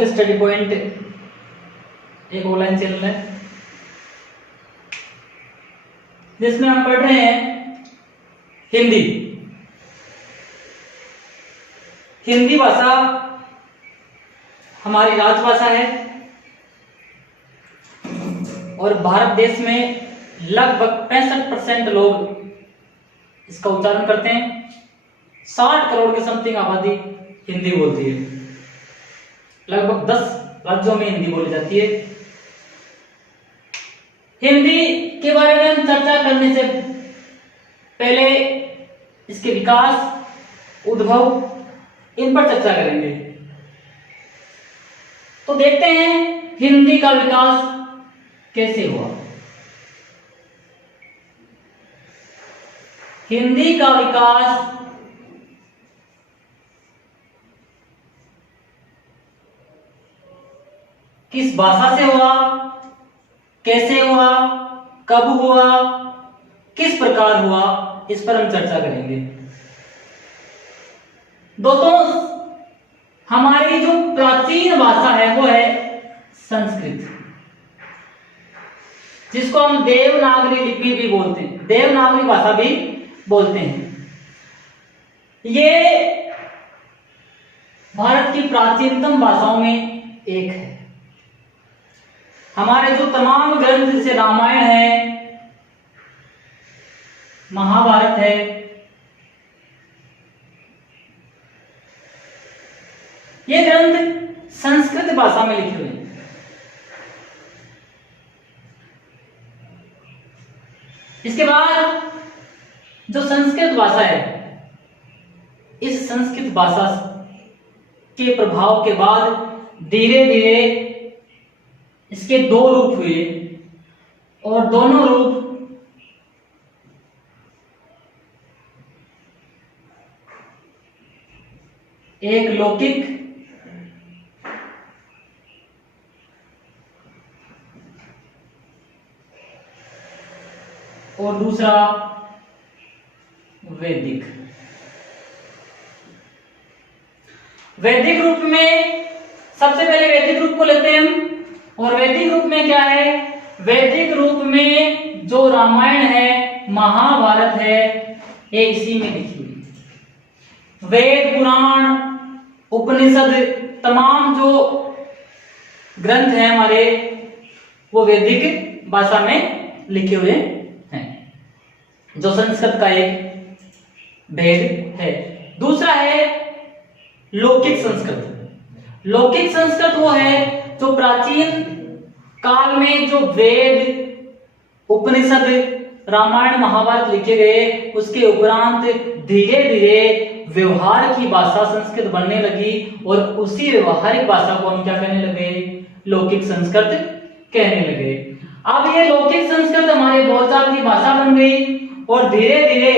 Social study point एक online channel है जिसमें हम पढ़ रहे हैं हिंदी। हिंदी भाषा हमारी राजभाषा है और भारत देश में लगभग 65% लोग इसका उच्चारण करते हैं। 60 करोड़ की समथिंग आबादी हिंदी बोलती है। लगभग 10 राज्यों में हिंदी बोली जाती है। हिंदी के बारे में हम चर्चा करने से पहले इसके विकास, उद्भव, इन पर चर्चा करेंगे। तो देखते हैं हिंदी का विकास कैसे हुआ। हिंदी का विकास किस भाषा से हुआ, कैसे हुआ, कब हुआ, किस प्रकार हुआ, इस पर हम चर्चा करेंगे। दोस्तों, हमारी जो प्राचीन भाषा है वो है संस्कृत, जिसको हम देवनागरी लिपि भी बोलते हैं, देवनागरी भाषा भी बोलते हैं। ये भारत की प्राचीनतम भाषाओं में एक है। हमारे जो तमाम ग्रंथ जैसे रामायण है, महाभारत है, ये ग्रंथ संस्कृत भाषा में लिखे हुए हैं। इसके बाद जो संस्कृत भाषा है, इस संस्कृत भाषा के प्रभाव के बाद धीरे धीरे इसके 2 रूप हुए और दोनों रूप एक लौकिक और दूसरा वैदिक। वैदिक रूप में सबसे पहले वैदिक रूप को लेते हैं हम। और वैदिक रूप में क्या है? वैदिक रूप में जो रामायण है, महाभारत है, ये इसी में लिखी हुई। वेद, पुराण, उपनिषद, तमाम जो ग्रंथ हैं हमारे, वो वैदिक भाषा में लिखे हुए हैं, जो संस्कृत का एक भेद है। दूसरा है लौकिक संस्कृत। लौकिक संस्कृत वो है जो प्राचीन काल में जो वेद, उपनिषद, रामायण, महाभारत लिखे गए, उसके उपरांत धीरे धीरे व्यवहार की भाषा संस्कृत बनने लगी और उसी व्यवहारिक भाषा को हम क्या कहने लगे? लौकिक संस्कृत कहने लगे। अब ये लौकिक संस्कृत हमारे बोलचाल की भाषा बन गई और धीरे धीरे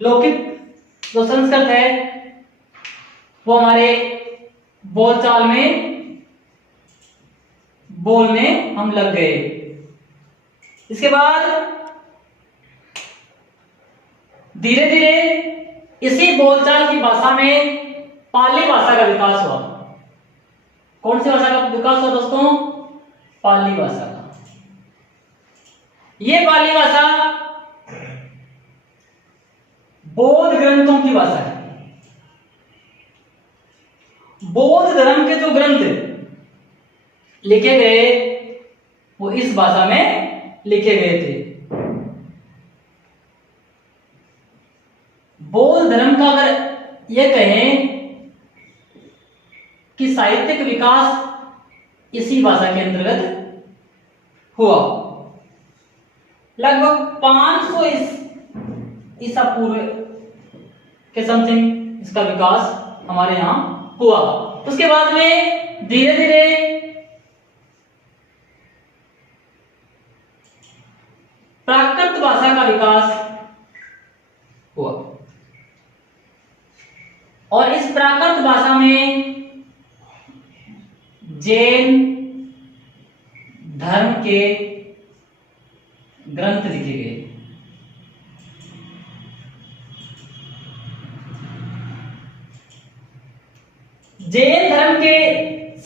लौकिक जो संस्कृत है वो हमारे बोलचाल में बोलने हम लग गए। इसके बाद धीरे धीरे इसी बोलचाल की भाषा में पाली भाषा का विकास हुआ। कौन सी भाषा का विकास हुआ दोस्तों? पाली भाषा का। ये पाली भाषा बौद्ध ग्रंथों की भाषा है। बौद्ध धर्म के जो ग्रंथ लिखे गए वो इस भाषा में लिखे गए थे। बौद्ध धर्म का अगर ये कहें कि साहित्यिक विकास इसी भाषा के अंतर्गत हुआ। लगभग 500 ईसा पूर्व के समथिंग इसका विकास हमारे यहां हुआ। उसके बाद में धीरे धीरे प्राकृत भाषा का विकास हुआ और इस प्राकृत भाषा में जैन धर्म के ग्रंथ लिखे गए। जैन धर्म के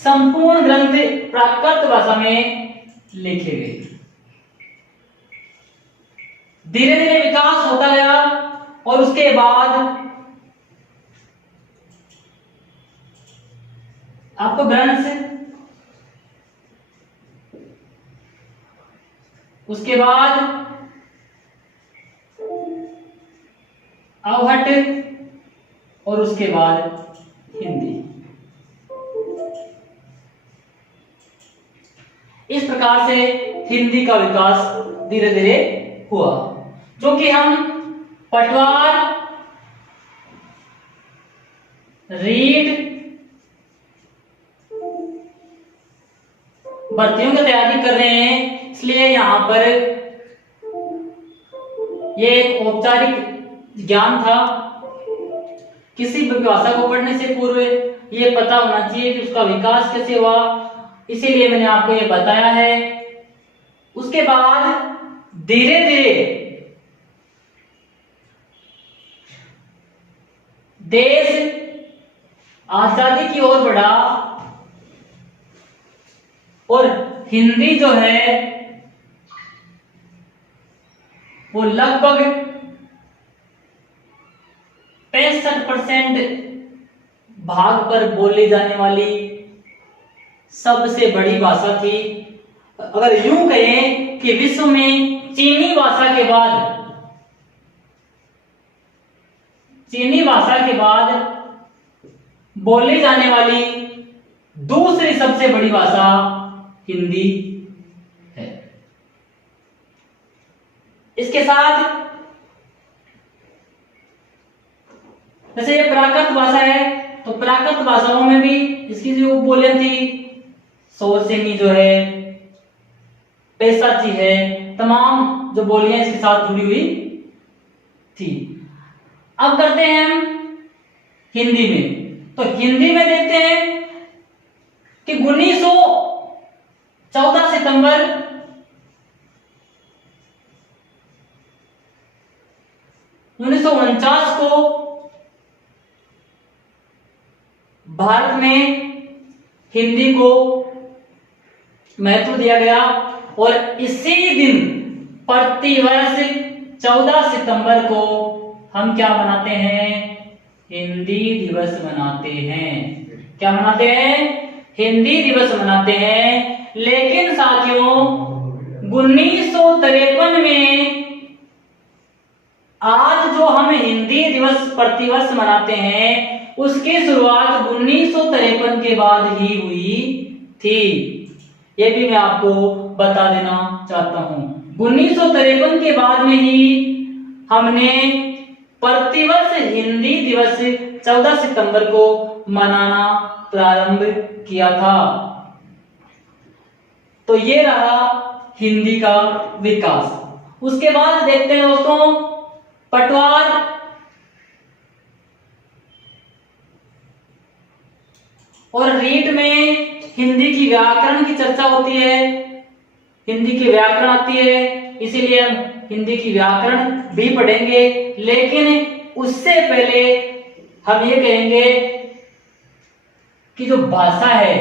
संपूर्ण ग्रंथ प्राकृत भाषा में लिखे गए। धीरे धीरे विकास होता गया और उसके बाद अपभ्रंश, उसके बाद अवहट और उसके बाद हिंदी। इस प्रकार से हिंदी का विकास धीरे धीरे हुआ, जो कि हम पटवार, रीड, भर्तियों की तैयारी कर रहे हैं, इसलिए यहां पर यह एक औपचारिक ज्ञान था। किसी भी भाषा को पढ़ने से पूर्व ये पता होना चाहिए कि उसका विकास कैसे हुआ, इसीलिए मैंने आपको ये बताया है। उसके बाद धीरे धीरे देश आजादी की ओर बढ़ा और हिंदी जो है वो लगभग 65% भाग पर बोली जाने वाली सबसे बड़ी भाषा थी। अगर यूं कहें कि विश्व में चीनी भाषा के बाद बोली जाने वाली दूसरी सबसे बड़ी भाषा हिंदी है। इसके साथ जैसे ये प्राकृत भाषा है, तो प्राकृत भाषाओं में भी इसकी जो बोलियां थी, सोरसेनी जो है, पैसाची है, तमाम जो बोलियां इसके साथ जुड़ी हुई थी। अब करते हैं हम हिंदी में। तो हिंदी में देखते हैं कि 14 सितंबर 1949 को भारत में हिंदी को महत्व दिया गया और इसी दिन प्रतिवर्ष 14 सितंबर को हम क्या मनाते हैं? हिंदी दिवस मनाते हैं। क्या मनाते हैं? हिंदी दिवस मनाते हैं। लेकिन साथियों 1953 में आज जो हम हिंदी दिवस प्रतिवर्ष मनाते हैं, उसकी शुरुआत 1953 के बाद ही हुई थी। ये भी मैं आपको बता देना चाहता हूं। 1953 के बाद में ही हमने प्रतिवर्ष हिंदी दिवस 14 सितंबर को मनाना प्रारंभ किया था। तो ये रहा हिंदी का विकास। उसके बाद देखते हैं दोस्तों पटवार और रीट में हिंदी की व्याकरण की चर्चा होती है, हिंदी की व्याकरण आती है, इसीलिए हम हिंदी की व्याकरण भी पढ़ेंगे। लेकिन उससे पहले हम ये कहेंगे कि जो भाषा है,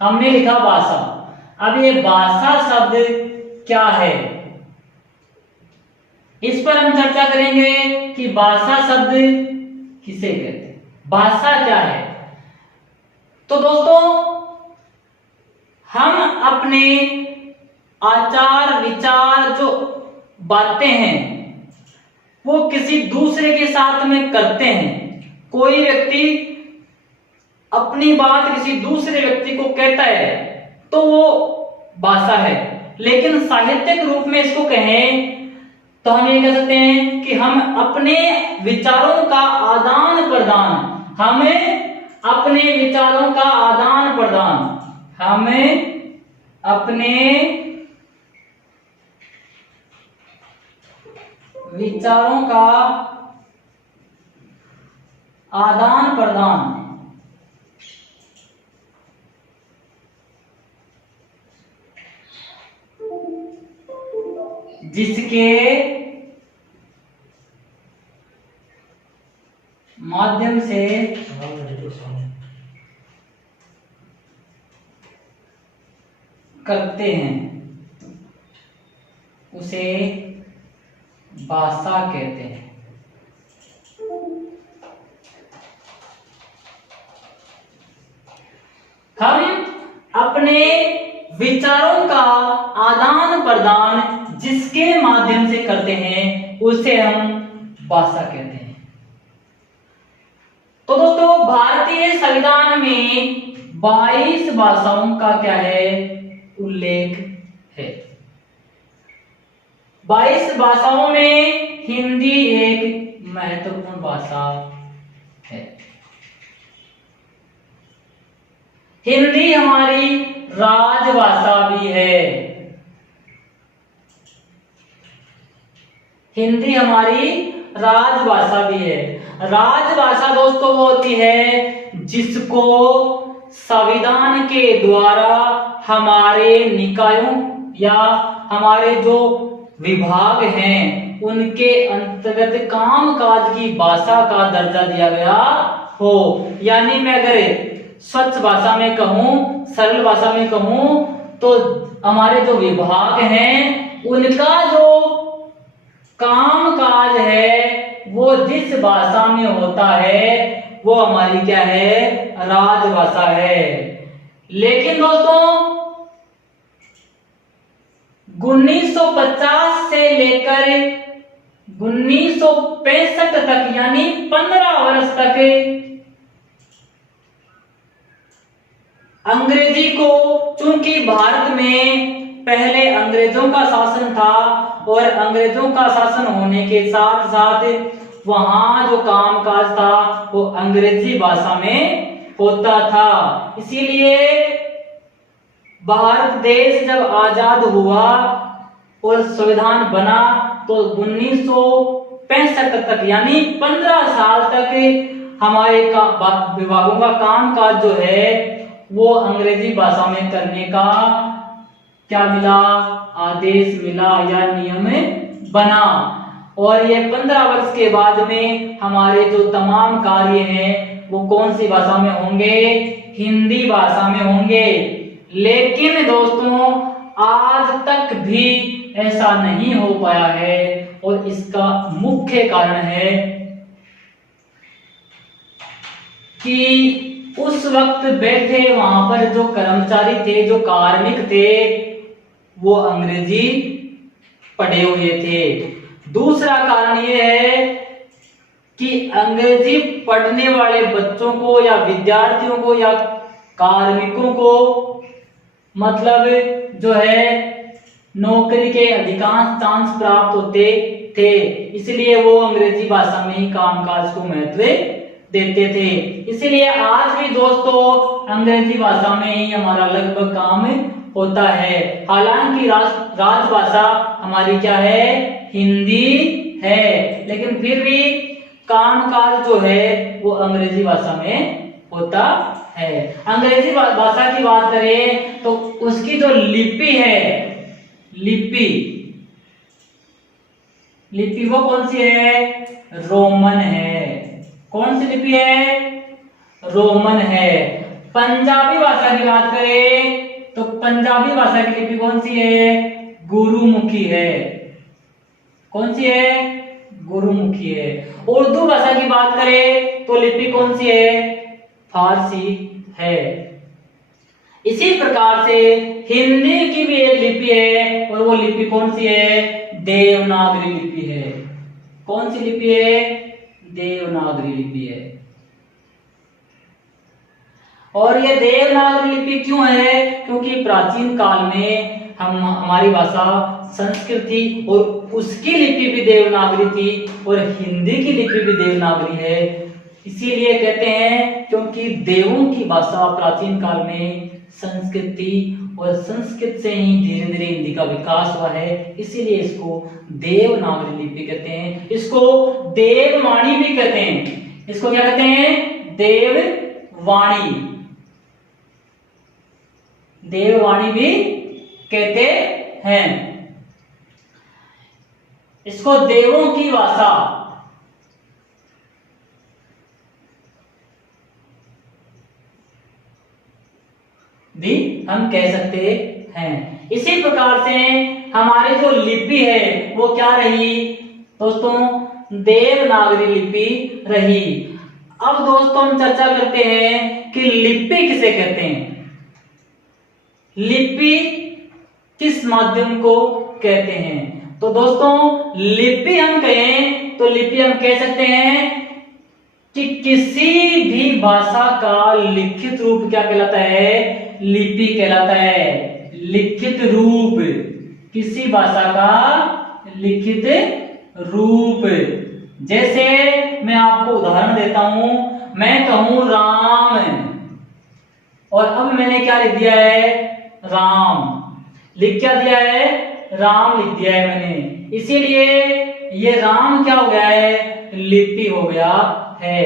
हमने लिखा भाषा, अब ये भाषा शब्द क्या है, इस पर हम चर्चा करेंगे कि भाषा शब्द किसे कहते हैं, भाषा क्या है। तो दोस्तों हम अपने आचार विचार जो बातें हैं वो किसी दूसरे के साथ में करते हैं। कोई व्यक्ति अपनी बात किसी दूसरे व्यक्ति को कहता है तो वो भाषा है। लेकिन साहित्यिक रूप में इसको कहें तो हम ये कह सकते हैं कि हम अपने विचारों का आदान प्रदान, हमें अपने विचारों का आदान प्रदान, हमें अपने विचारों का आदान प्रदान जिसके माध्यम से करते हैं उसे भाषा कहते हैं। हम अपने विचारों का आदान प्रदान जिसके माध्यम से करते हैं उसे हम भाषा कहते हैं। तो दोस्तों, भारतीय संविधान में 22 भाषाओं का क्या है, उल्लेख है। 22 भाषाओं में हिंदी एक महत्वपूर्ण भाषा है। हिंदी हमारी राजभाषा भी है। हिंदी हमारी राजभाषा भी है। राजभाषा दोस्तों वो होती है जिसको संविधान के द्वारा हमारे निकायों या हमारे जो विभाग हैं उनके अंतर्गत कामकाज की भाषा का दर्जा दिया गया हो। यानी मैं अगर स्वच्छ भाषा में कहूं, सरल भाषा में कहूं, तो हमारे जो विभाग हैं उनका जो कामकाज है वो जिस भाषा में होता है वो हमारी क्या है, राजभाषा है। लेकिन दोस्तों 1950 से लेकर 1965 तक यानी 15 वर्ष तक अंग्रेजी को, चूंकि भारत में पहले अंग्रेजों का शासन था और अंग्रेजों का शासन होने के साथ साथ वहां जो कामकाज था वो अंग्रेजी भाषा में होता था। इसीलिए भारत देश जब आजाद हुआ और संविधान बना तो 1965 तक यानी 15 साल तक हमारे विभागों का कामकाज जो है वो अंग्रेजी भाषा में करने का क्या मिला, आदेश मिला या नियम बना। और ये 15 वर्ष के बाद में हमारे जो तमाम कार्य हैं वो कौन सी भाषा में होंगे, हिंदी भाषा में होंगे। लेकिन दोस्तों आज तक भी ऐसा नहीं हो पाया है और इसका मुख्य कारण है कि उस वक्त बैठे वहां पर जो कर्मचारी थे, जो कार्मिक थे, वो अंग्रेजी पढ़े हुए थे। दूसरा कारण ये है कि अंग्रेजी पढ़ने वाले बच्चों को या विद्यार्थियों को या कार्मिकों को मतलब जो है नौकरी के अधिकांश चांस प्राप्त होते थे, इसलिए वो अंग्रेजी भाषा में ही कामकाज को महत्व देते थे। इसलिए आज भी दोस्तों अंग्रेजी भाषा में ही हमारा लगभग काम होता है। हालांकि राजभाषा हमारी क्या है, हिंदी है, लेकिन फिर भी कामकाज जो है वो अंग्रेजी भाषा में होता है। अंग्रेजी भाषा की बात करें तो उसकी जो लिपि है, लिपि वो कौन सी है, रोमन है। कौन सी लिपि है, रोमन है। पंजाबी भाषा की बात करें तो पंजाबी भाषा की लिपि कौन सी है, गुरुमुखी है। कौन सी है, गुरुमुखी है। उर्दू भाषा की बात करें तो लिपि कौन सी है, फारसी है। इसी प्रकार से हिंदी की भी एक लिपि है और वो लिपि कौन सी है, देवनागरी लिपि है। कौन सी लिपि है, देवनागरी लिपि है। और ये देवनागरी लिपि क्यों है, क्योंकि प्राचीन काल में हमारी भाषा संस्कृत थी और उसकी लिपि भी देवनागरी थी और हिंदी की लिपि भी देवनागरी है। इसीलिए कहते हैं क्योंकि देवों की भाषा प्राचीन काल में संस्कृत थी और संस्कृत से ही धीरे धीरे हिंदी का विकास हुआ है, इसीलिए इसको देवनागरी लिपि कहते हैं। इसको देववाणी भी कहते हैं। इसको क्या कहते हैं, देववाणी। देववाणी भी कहते हैं। इसको देवों की भाषा भी हम कह सकते हैं। इसी प्रकार से हमारी जो लिपि है वो क्या रही दोस्तों, देवनागरी लिपि रही। अब दोस्तों हम चर्चा करते हैं कि लिपि किसे कहते हैं, लिपि किस माध्यम को कहते हैं। तो दोस्तों लिपि हम कहें तो लिपि हम कह सकते हैं कि किसी भी भाषा का लिखित रूप क्या कहलाता है, लिपि कहलाता है। लिखित रूप, किसी भाषा का लिखित रूप। जैसे मैं आपको उदाहरण देता हूं, मैं कहूं राम और अब मैंने क्या लिख दिया है, राम लिख क्या दिया है, राम लिख दिया है मैंने, इसीलिए ये राम क्या हो गया है, लिपि हो गया है।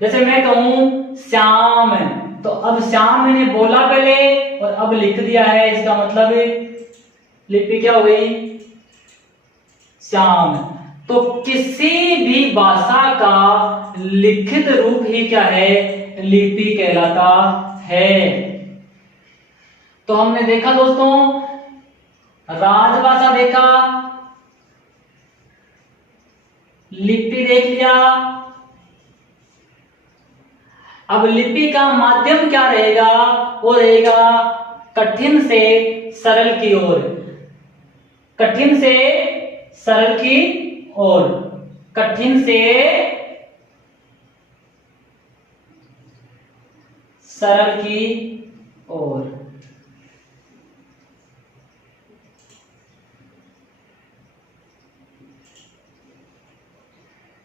जैसे मैं कहूं श्याम, तो अब श्याम मैंने बोला पहले और अब लिख दिया है, इसका मतलब लिपि क्या हो गई, श्याम। तो किसी भी भाषा का लिखित रूप ही क्या है, लिपि कहलाता है। तो हमने देखा दोस्तों, राजभाषा देखा, लिपि देख लिया। अब लिपि का माध्यम क्या रहेगा, वो रहेगा कठिन से सरल की ओर, कठिन से सरल की ओर, कठिन से सरल की ओर।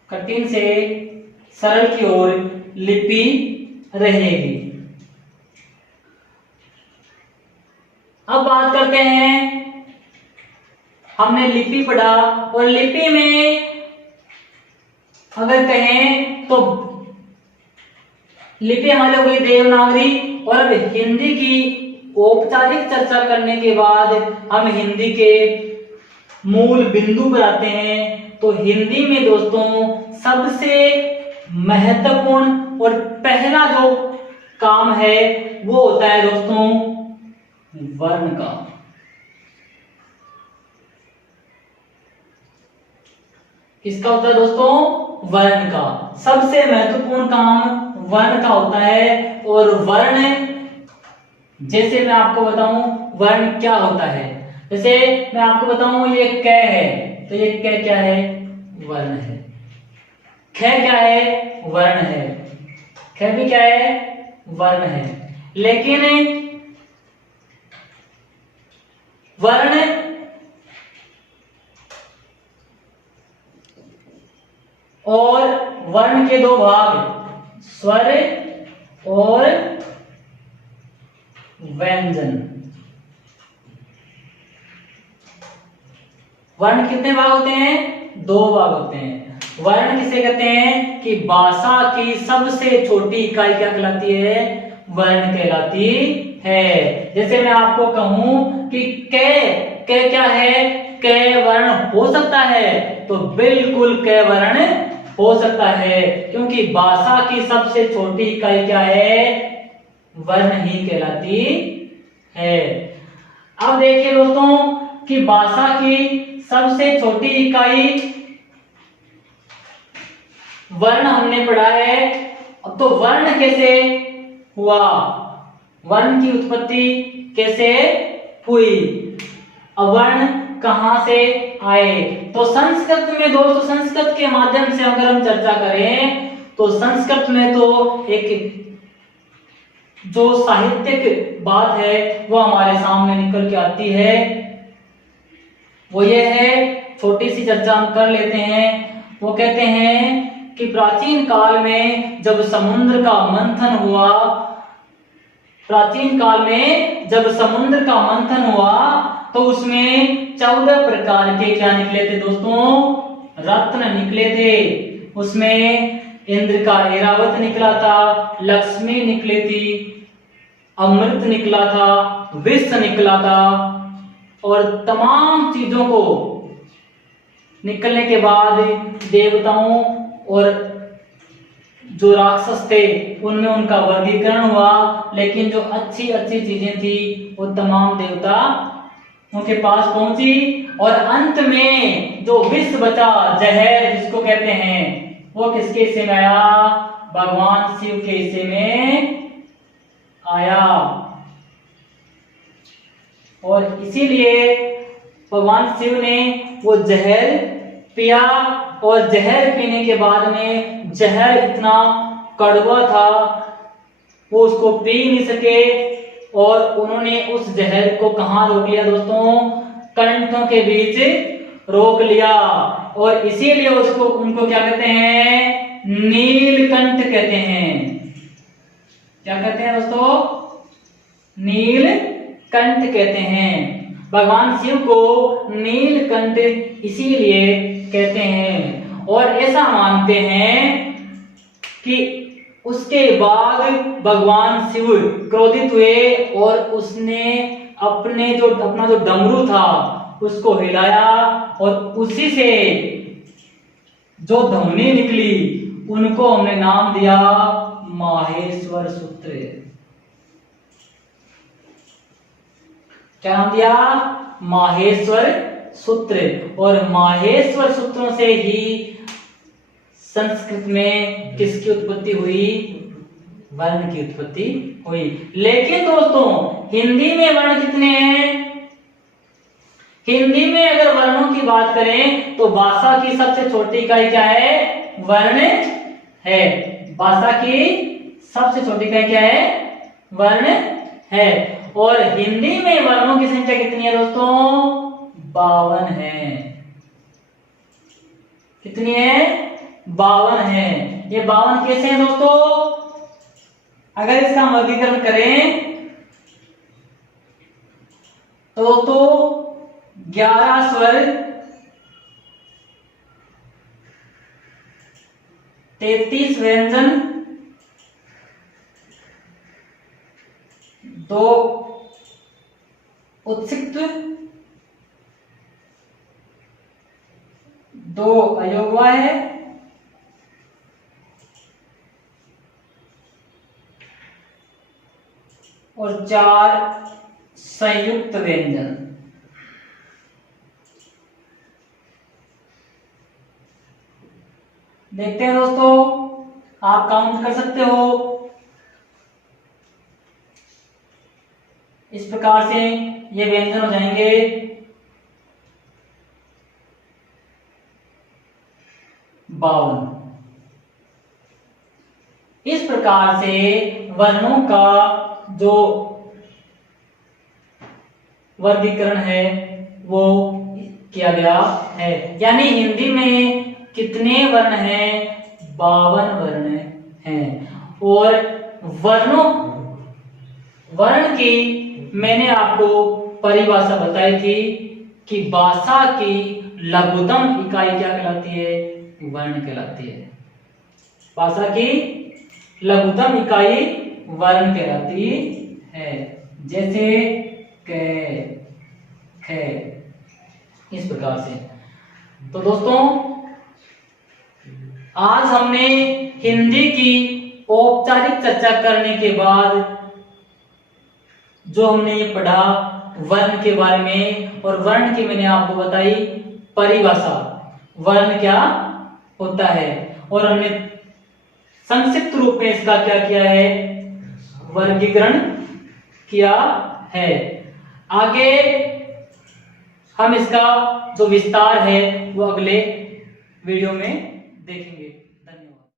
कठिन से सरल की ओर लिपि रहेगी। अब बात करते हैं, हमने लिपि पढ़ा और लिपि में अगर कहें तो लिपि हमारी हो गई देवनागरी। और अब हिंदी की औपचारिक चर्चा करने के बाद हम हिंदी के मूल बिंदु पर आते हैं। तो हिंदी में दोस्तों सबसे महत्वपूर्ण और पहला जो काम है वो होता है दोस्तों वर्ण का। किसका होता है दोस्तों, वर्ण का। सबसे महत्वपूर्ण काम वर्ण का होता है। और वर्ण, जैसे मैं आपको बताऊं वर्ण क्या होता है, जैसे मैं आपको बताऊं ये क है, तो ये क क्या है, वर्ण है। ख क्या है, वर्ण है। ख भी क्या है, वर्ण है। लेकिन वर्ण और वर्ण के दो भाग, स्वर और व्यंजन। वर्ण कितने भाग होते हैं, दो भाग होते हैं। वर्ण किसे कहते हैं कि भाषा की सबसे छोटी इकाई क्या कहलाती है, वर्ण कहलाती है। जैसे मैं आपको कहूं कि क क्या है, क वर्ण हो सकता है, तो बिल्कुल क वर्ण हो सकता है, क्योंकि भाषा की सबसे छोटी इकाई क्या है, वर्ण ही कहलाती है। अब देखिए दोस्तों कि भाषा की सबसे छोटी इकाई वर्ण हमने पढ़ा है। अब तो वर्ण कैसे हुआ, वर्ण की उत्पत्ति कैसे हुई, वर्ण कहां से आए। तो संस्कृत में दोस्तों, संस्कृत के माध्यम से अगर हम चर्चा करें तो संस्कृत में तो एक जो साहित्यिक बात है वो हमारे सामने निकल के आती है, वो ये है, छोटी सी चर्चा हम कर लेते हैं। वो कहते हैं कि प्राचीन काल में जब समुद्र का मंथन हुआ, प्राचीन काल में जब समुद्र का मंथन हुआ तो उसमें 14 प्रकार के क्या निकले थे दोस्तों, रत्न निकले थे। उसमें इंद्र का ऐरावत निकला था, लक्ष्मी निकली थी, अमृत निकला था, विष निकला था। और तमाम चीजों को निकलने के बाद देवताओं और जो राक्षस थे उनमें उनका वर्गीकरण हुआ, लेकिन जो अच्छी अच्छी चीजें थी वो तमाम देवता उनके पास पहुंची, और अंत में जो विष बचा, जहर जिसको कहते हैं, वो किसके हिस्से में आया? भगवान शिव के हिस्से में आया। और इसीलिए भगवान शिव ने वो जहर पिया, और जहर पीने के बाद में जहर इतना कड़वा था वो उसको पी नहीं सके, और उन्होंने उस जहर को कहां रोक लिया दोस्तों? कंठों के बीच रोक लिया, और इसीलिए उसको उनको क्या कहते हैं? नीलकंठ कहते हैं। क्या कहते हैं दोस्तों? नीलकंठ कहते हैं। भगवान शिव को नीलकंठ इसीलिए कहते हैं, और ऐसा मानते हैं कि उसके बाद भगवान शिव क्रोधित हुए और उसने अपना जो डमरू था उसको हिलाया, और उसी से जो ध्वनि निकली उनको हमने नाम दिया माहेश्वर सूत्र। क्या नाम दिया? माहेश्वर सूत्र। और माहेश्वर सूत्रों से ही संस्कृत में किसकी उत्पत्ति हुई? वर्ण की उत्पत्ति हुई। लेकिन दोस्तों हिंदी में वर्ण कितने हैं? हिंदी में अगर वर्णों की बात करें तो भाषा की सबसे छोटी इकाई क्या है? वर्ण है। भाषा की सबसे छोटी इकाई क्या है? वर्ण है। और हिंदी में वर्णों की संख्या कितनी है दोस्तों? 52 है। कितनी है? 52 है। ये 52 कैसे हैं दोस्तों? अगर इसका हम वर्गीकरण करें तो दोस्तों 11 स्वर, 33 व्यंजन, 2 उत्सिक्त, 2 अयोगवाय है, और 4 संयुक्त व्यंजन। देखते हैं दोस्तों, आप काउंट कर सकते हो। इस प्रकार से ये व्यंजन हो जाएंगे 52। इस प्रकार से वर्णों का जो वर्गीकरण है वो किया गया है। यानी हिंदी में कितने वर्ण हैं? 52 वर्ण हैं। और वर्ण की मैंने आपको परिभाषा बताई थी कि भाषा की लघुतम इकाई क्या कहलाती है? वर्ण कहलाती है। भाषा की लघुतम इकाई वर्ण कहलाती है। जैसे क, ख, इस प्रकार से। तो दोस्तों आज हमने हिंदी की औपचारिक चर्चा करने के बाद जो हमने ये पढ़ा वर्ण के बारे में, और वर्ण की मैंने आपको बताई परिभाषा, वर्ण क्या होता है, और हमने संक्षिप्त रूप में इसका क्या किया है? वर्गीकरण किया है। आगे हम इसका जो विस्तार है वो अगले वीडियो में देखेंगे।